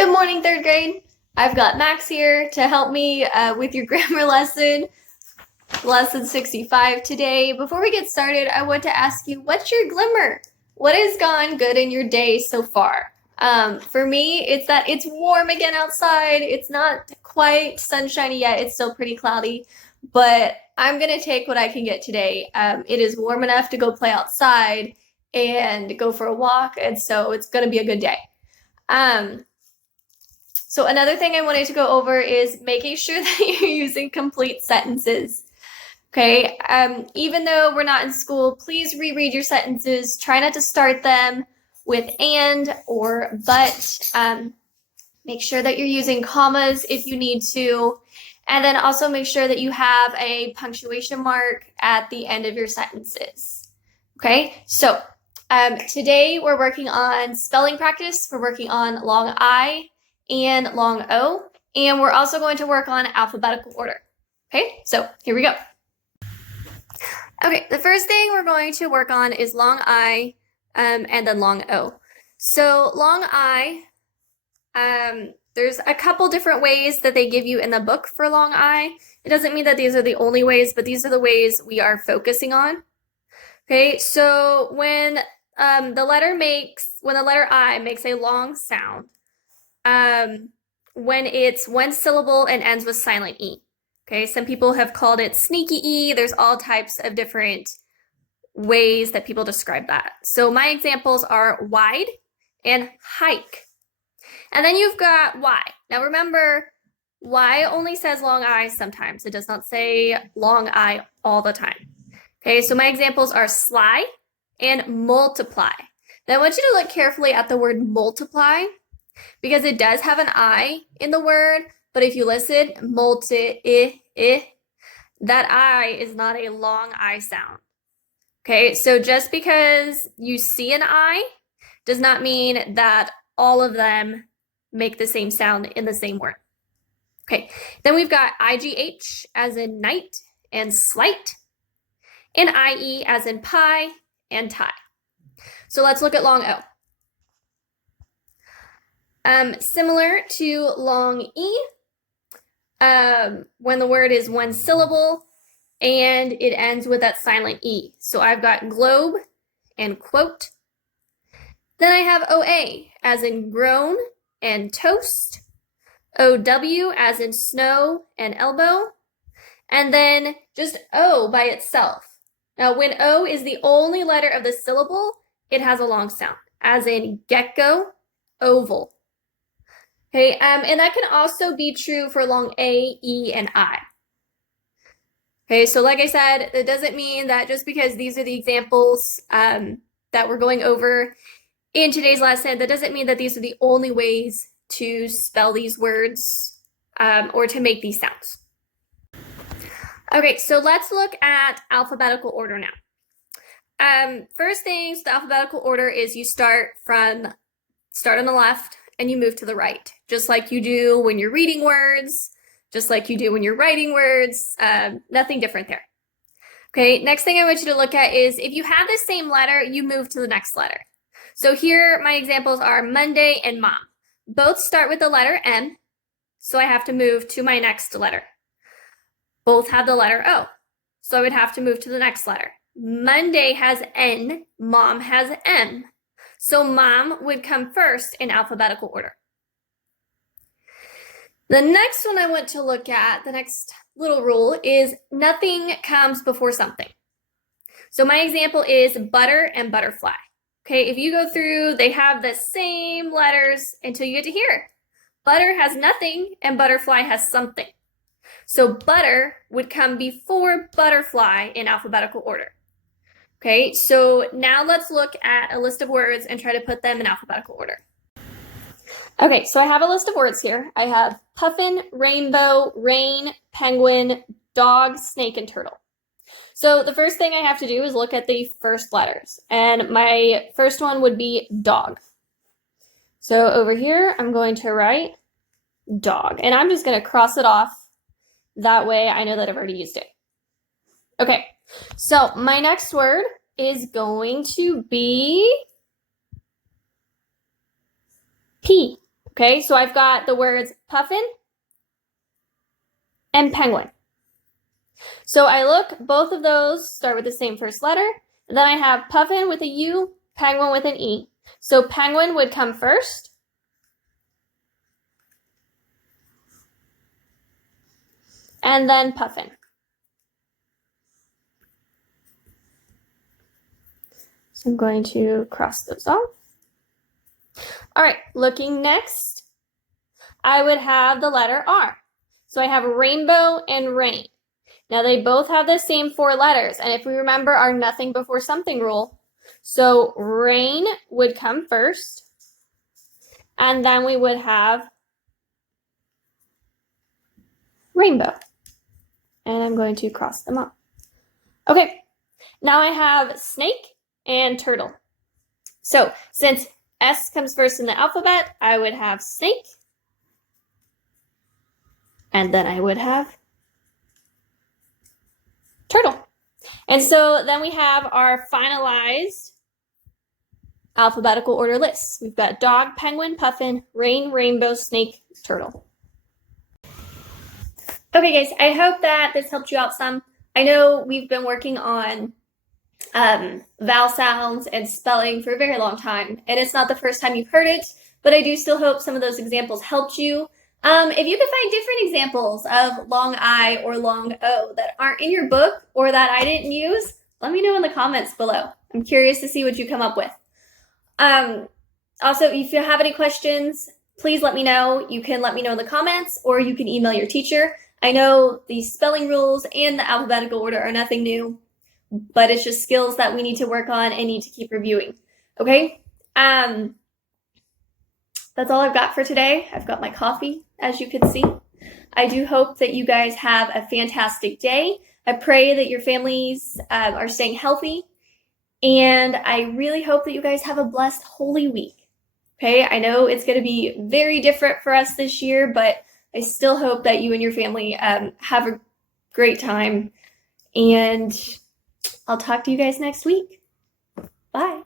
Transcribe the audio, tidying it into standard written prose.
Good morning, third grade. I've got Max here to help me with your grammar lesson, lesson 65 today. Before we get started, I want to ask you, what's your glimmer? What has gone good in your day so far? For me, it's that it's warm again outside. It's not quite sunshiny yet. It's still pretty cloudy, but I'm going to take what I can get today. It is warm enough to go play outside and go for a walk, and so it's going to be a good day. So another thing I wanted to go over is making sure that you're using complete sentences. Okay, even though we're not in school, please reread your sentences. Try not to start them with and or but. Make sure that you're using commas if you need to. And then also make sure that you have a punctuation mark at the end of your sentences. Okay, so today we're working on spelling practice. We're working on long I and long O, and we're also going to work on alphabetical order. Okay, so here we go. Okay, the first thing we're going to work on is long I and then long O. So long I, there's a couple different ways that they give you in the book for long I. It doesn't mean that these are the only ways, but these are the ways we are focusing on. Okay, so when the letter I makes a long sound, when it's one syllable and ends with silent E. Okay, some people have called it sneaky E. There's all types of different ways that people describe that. So my examples are wide and hike. And then you've got Y. Now remember, Y only says long I sometimes. It does not say long I all the time. Okay, so my examples are sly and multiply. Now I want you to look carefully at the word multiply, because it does have an I in the word, but if you listen, that I is not a long I sound. Okay, so just because you see an I does not mean that all of them make the same sound in the same word. Okay, then we've got IGH as in night and slight, and IE as in pie and tie. So let's look at long O. Similar to long E, when the word is one syllable and it ends with that silent E. So I've got globe and quote. Then I have OA as in grown and toast, OW as in snow and elbow, and then just O by itself. Now when O is the only letter of the syllable, it has a long sound, as in gecko, oval. Okay, and that can also be true for long A, E, and I. Okay, so like I said, it doesn't mean that just because these are the examples that we're going over in today's lesson, that doesn't mean that these are the only ways to spell these words or to make these sounds. Okay, so let's look at alphabetical order now. First things, the alphabetical order is you start on the left and you move to the right, just like you do when you're reading words, just like you do when you're writing words, nothing different there. Okay, next thing I want you to look at is if you have the same letter, you move to the next letter. So here my examples are Monday and mom. Both start with the letter M, so I have to move to my next letter. Both have the letter O, so I would have to move to the next letter. Monday has N, mom has M. So mom would come first in alphabetical order. The next one I want to look at, the next little rule, is nothing comes before something. So my example is butter and butterfly. Okay, if you go through, they have the same letters until you get to here. Butter has nothing and butterfly has something. So butter would come before butterfly in alphabetical order. Okay, so now let's look at a list of words and try to put them in alphabetical order. Okay, so I have a list of words here. I have puffin, rainbow, rain, penguin, dog, snake, and turtle. So the first thing I have to do is look at the first letters, and my first one would be dog. So over here, I'm going to write dog, and I'm just going to cross it off. That way I know that I've already used it. Okay, so my next word is going to be P. Okay, so I've got the words puffin and penguin. So I look, both of those start with the same first letter. And then I have puffin with a U, penguin with an E. So penguin would come first. And then puffin. So I'm going to cross those off. All right, looking next, I would have the letter R. So I have rainbow and rain. Now they both have the same 4 letters, and if we remember our nothing before something rule, so rain would come first, and then we would have rainbow. And I'm going to cross them off. Okay, now I have snake and turtle. So since S comes first in the alphabet, I would have snake, and then I would have turtle. And so then we have our finalized alphabetical order lists. We've got dog, penguin, puffin, rain, rainbow, snake, turtle. Okay, guys, I hope that this helped you out some. I know we've been working on vowel sounds and spelling for a very long time, and it's not the first time you've heard it, but I do still hope some of those examples helped you. If you could find different examples of long I or long O that aren't in your book or that I didn't use, let me know in the comments below. I'm curious to see what you come up with. Also, if you have any questions, please let me know. You can let me know in the comments, or you can email your teacher. I know the spelling rules and the alphabetical order are nothing new, but it's just skills that we need to work on and need to keep reviewing. Okay? That's all I've got for today. I've got my coffee, as you can see. I do hope that you guys have a fantastic day. I pray that your families are staying healthy, and I really hope that you guys have a blessed Holy Week. Okay, I know it's going to be very different for us this year, but I still hope that you and your family have a great time, and I'll talk to you guys next week. Bye.